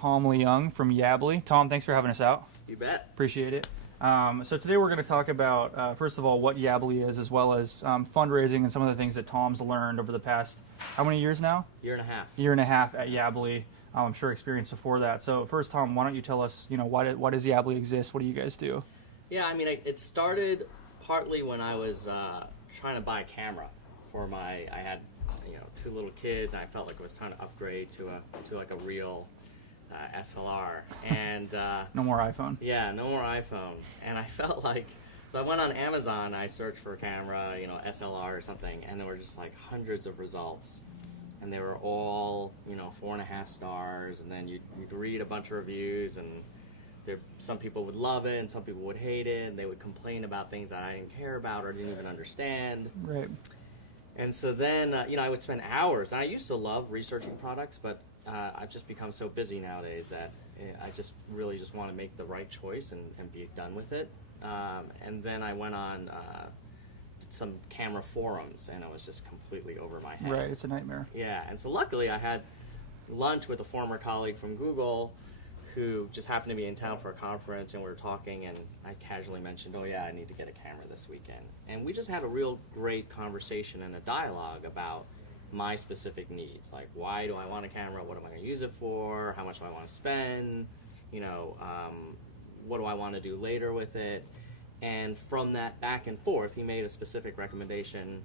Tom Leung from Yabbly. Tom, thanks for having us out. You bet. Appreciate it. So today we're going to talk about, first of all, what Yabbly is, as well as fundraising and some of the things that Tom's learned over the past, how many years now? Year and a half. Year and a half at Yabbly. I'm sure experience before that. So first, Tom, why don't you tell us, why does Yabbly exist? What do you guys do? Yeah, I mean, it started partly when I was trying to buy a camera for I had, 2 little kids, and I felt like it was time to upgrade to like a real SLR. And No more iPhone. yeah, no more iPhone. And I felt like, so I went on Amazon, I searched for a camera, SLR or something, and there were just like hundreds of results. And they were all, 4.5 stars, and then you'd read a bunch of reviews, and some people would love it, and some people would hate it, and they would complain about things that I didn't care about or didn't even understand. Right. And so then, I would spend hours, and I used to love researching products, but I've just become so busy nowadays that I just really just want to make the right choice and be done with it. And then I went on some camera forums, and I was just completely over my head. Right, it's a nightmare. Yeah, and so luckily I had lunch with a former colleague from Google who just happened to be in town for a conference, and we were talking, and I casually mentioned, oh yeah, I need to get a camera this weekend. And we just had a real great conversation and a dialogue about my specific needs, like why do I want a camera, what am I going to use it for, how much do I want to spend, what do I want to do later with it. And from that back and forth, he made a specific recommendation.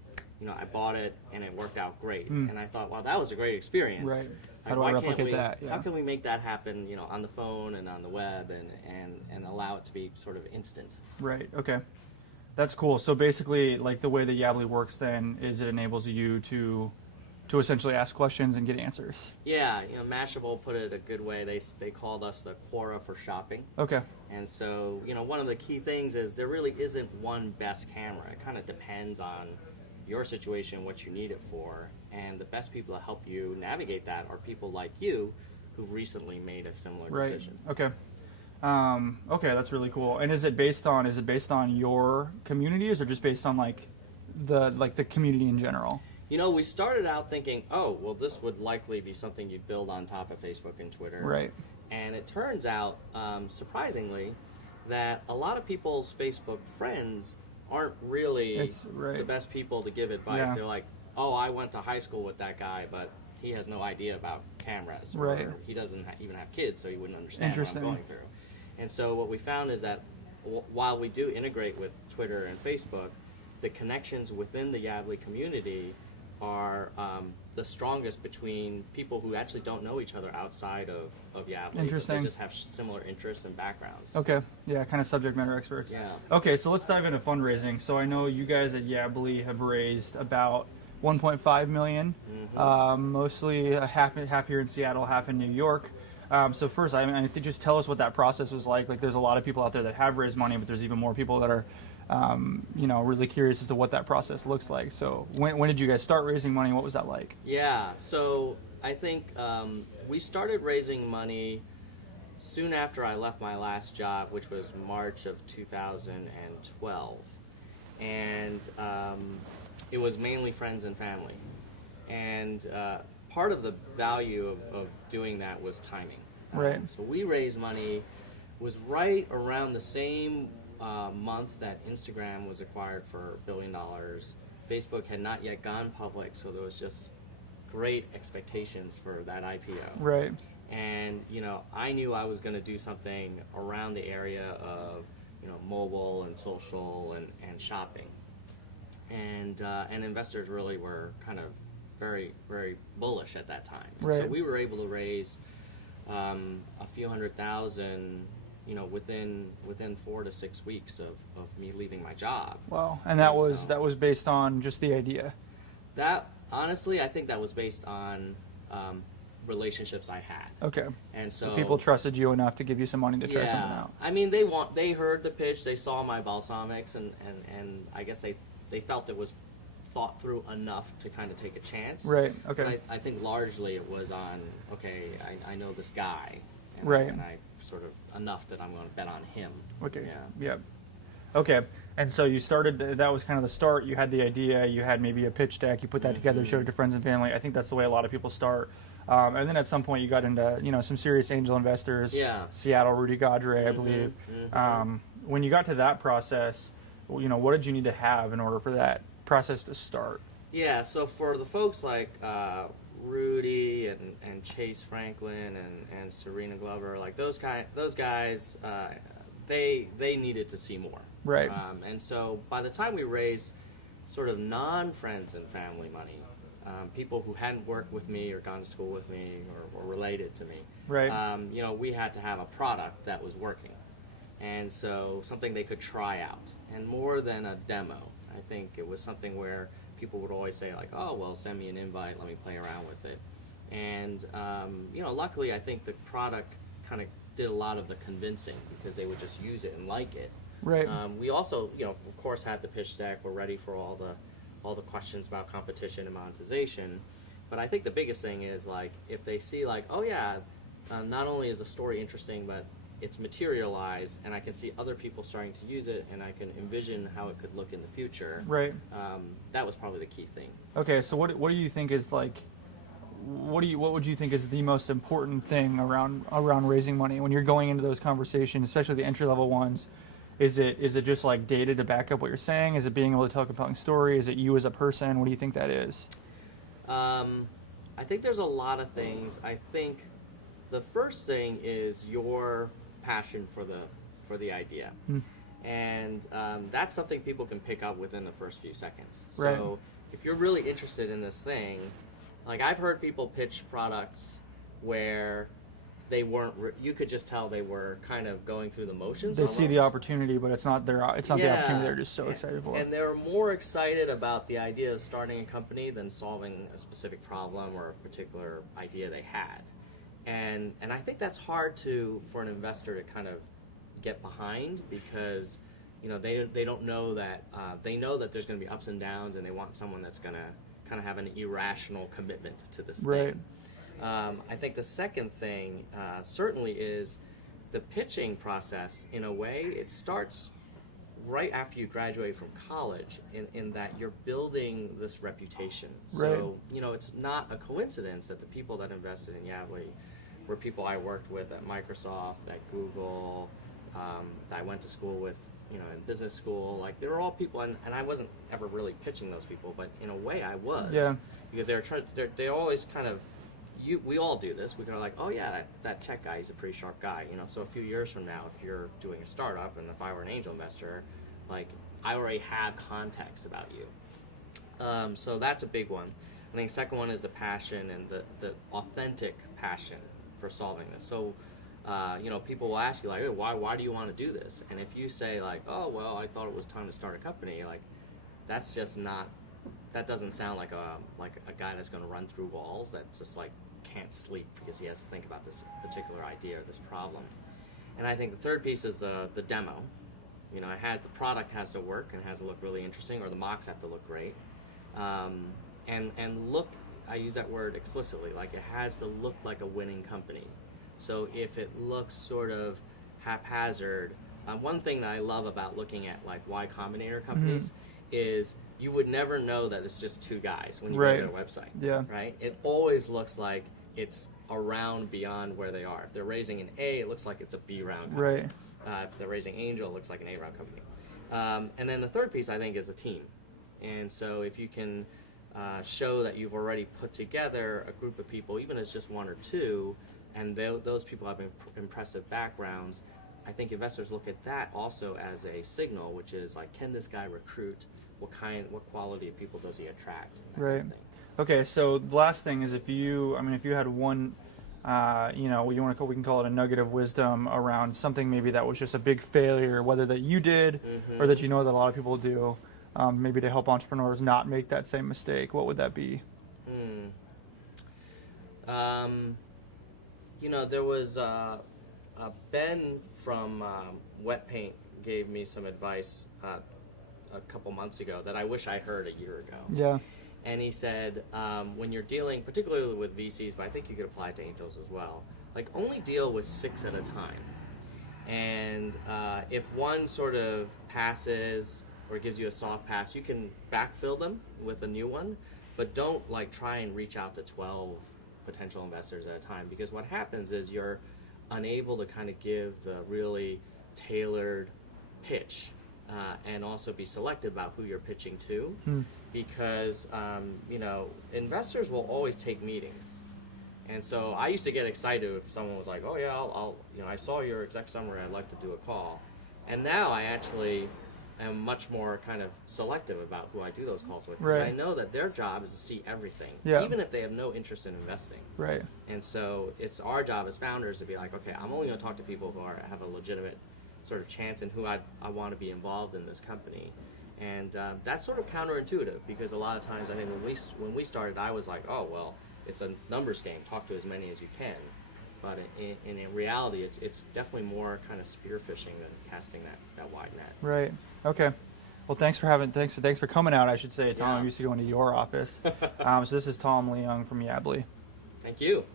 I bought it, and it worked out great. And I thought, wow, that was a great experience. Right. How Like, do I replicate that? Yeah. How can we make that happen, on the phone and on the web, and allow it to be sort of instant? Right, okay. That's cool. So basically, like, the way that Yabbly works then is it enables you to essentially ask questions and get answers. Yeah, Mashable put it a good way. They called us the Quora for shopping. Okay. And so, one of the key things is there really isn't one best camera. It kind of depends on your situation, what you need it for, and the best people to help you navigate that are people like you who recently made a similar decision. Okay. Okay, that's really cool. And is it based on your community, or is it just based on the community in general? We started out thinking, oh, well, this would likely be something you'd build on top of Facebook and Twitter. Right. And it turns out, surprisingly, that a lot of people's Facebook friends aren't really the best people to give advice. Yeah. They're like, oh, I went to high school with that guy, but he has no idea about cameras. Or Right. he doesn't even have kids, so he wouldn't understand what I'm going through. And so what we found is that while we do integrate with Twitter and Facebook, the connections within the Yabbly community are the strongest between people who actually don't know each other outside of Yabbly. Interesting. They just have similar interests and backgrounds. Okay, yeah, kind of subject matter experts. Yeah. Okay, so let's dive into fundraising. So I know you guys at Yabbly have raised about 1.5 million, mostly half here in Seattle, half in New York. So first, I think just tell us what that process was like. Like, there's a lot of people out there that have raised money, but there's even more people that are really curious as to what that process looks like. So when did you guys start raising money? What was that like? Yeah, so I think we started raising money soon after I left my last job, which was March of 2012. And it was mainly friends and family. And part of the value of doing that was timing. Right. So we raised money, was right around the same month that Instagram was acquired for $1 billion. Facebook had not yet gone public, so there was just great expectations for that IPO. Right. And I knew I was going to do something around the area of mobile and social and shopping, and investors really were kind of very, very bullish at that time. And right. So we were able to raise a few $100,000 within 4 to 6 weeks of me leaving my job. Wow. And that was based on just the idea? That, honestly, I think that was based on relationships I had. Okay. And so people trusted you enough to give you some money to try something out. I mean, they heard the pitch, they saw my balsamics, and I guess they felt it was thought through enough to kind of take a chance. Right, okay. But I think largely it was on, okay, I know this guy. And right. And I sort of, enough that I'm going to bet on him. Okay, yeah. Okay, and so you started, that was kind of the start. You had the idea, you had maybe a pitch deck, you put that together, showed it to friends and family. I think that's the way a lot of people start. And then at some point you got into, some serious angel investors. Yeah. Seattle, Rudy Gaudre, I believe. When you got to that process, what did you need to have in order for that process to start? Yeah, so for the folks like Rudy and Chase Franklin and Serena Glover, like those guys, they needed to see more. Right. And so by the time we raised sort of non-friends and family money, people who hadn't worked with me or gone to school with me or related to me, right. We had to have a product that was working. And so something they could try out. And more than a demo, I think it was something where people would always say like, oh, well, send me an invite, let me play around with it. And, luckily I think the product kind of did a lot of the convincing because they would just use it and like it. Right. We also, of course, had the pitch deck. We're ready for all the questions about competition and monetization. But I think the biggest thing is like if they see like, oh yeah, not only is the story interesting, but it's materialized, and I can see other people starting to use it, and I can envision how it could look in the future. Right. That was probably the key thing. Okay, so what do you think is like? What would you think is the most important thing around raising money when you're going into those conversations, especially the entry level ones? Is it just like data to back up what you're saying? Is it being able to tell a compelling story? Is it you as a person? What do you think that is? I think there's a lot of things. I think the first thing is your passion for the idea, and that's something people can pick up within the first few seconds. Right. So if you're really interested in this thing, like I've heard people pitch products where they weren't. You could just tell they were kind of going through the motions. They almost. see the opportunity, but it's not the opportunity they're just so excited for. And they're more excited about the idea of starting a company than solving a specific problem or a particular idea they had. And I think that's hard for an investor to kind of get behind because they don't know that they know that there's going to be ups and downs, and they want someone that's going to kind of have an irrational commitment to this thing. I think the second thing certainly is the pitching process. In a way, it starts right after you graduate from college in that you're building this reputation. So, it's not a coincidence that the people that invested in Yabbly were people I worked with at Microsoft, at Google, that I went to school with, in business school. Like, they were all people, and I wasn't ever really pitching those people, but in a way I was. Yeah. Because they always kind of, we all do this. We kind of like, oh yeah, that tech guy, he's a pretty sharp guy, So a few years from now, if you're doing a startup, and if I were an angel investor, like, I already have context about you. So that's a big one. I think the second one is the passion and the authentic passion for solving this. So, people will ask you like, hey, why do you want to do this? And if you say like, oh well, I thought it was time to start a company, like, that's just not. That doesn't sound like a guy that's going to run through walls. That just like can't sleep because he has to think about this particular idea or this problem. And I think the third piece is the demo. The product has to work and has to look really interesting, or the mocks have to look great. And look, I use that word explicitly, like it has to look like a winning company. So if it looks sort of haphazard, one thing that I love about looking at like Y Combinator companies is you would never know that it's just two guys when you go to their website. Yeah. Right? It always looks like it's a round beyond where they are. If they're raising an A, it looks like it's a B round company. Right. If they're raising angel, it looks like an A round company. And then the third piece, I think, is a team. And so if you can show that you've already put together a group of people, even as just one or two, and those people have impressive backgrounds, I think investors look at that also as a signal, which is like, can this guy recruit? What quality of people does he attract? Right. Okay, so the last thing is if you had one, we can call it a nugget of wisdom around something maybe that was just a big failure, whether that you did or that that a lot of people do, maybe to help entrepreneurs not make that same mistake, what would that be? There was Ben from Wet Paint gave me some advice a couple months ago that I wish I heard a year ago. Yeah. And he said, when you're dealing, particularly with VCs, but I think you could apply it to angels as well, like only deal with 6 at a time. And if one sort of passes or gives you a soft pass, you can backfill them with a new one, but don't like try and reach out to 12 potential investors at a time, because what happens is you're unable to kind of give the really tailored pitch and also be selective about who you're pitching to, because you know, investors will always take meetings. And so I used to get excited if someone was like, oh yeah, I'll you know, I saw your exec summary, I'd like to do a call. And now I actually am much more kind of selective about who I do those calls with, because Right. I know that their job is to see everything, Yeah. even if they have no interest in investing. Right. And so it's our job as founders to be like, okay, I'm only going to talk to people who have a legitimate sort of chance and who I want to be involved in this company. And that's sort of counterintuitive, because a lot of times, I think when we started, I was like, oh, well, it's a numbers game. Talk to as many as you can. But in reality, it's definitely more kind of spearfishing than casting that wide net. Right. Okay. Well, thanks for coming out, I should say, Tom. Yeah. I'm used to going to your office. So this is Tom Leung from Yabbly. Thank you.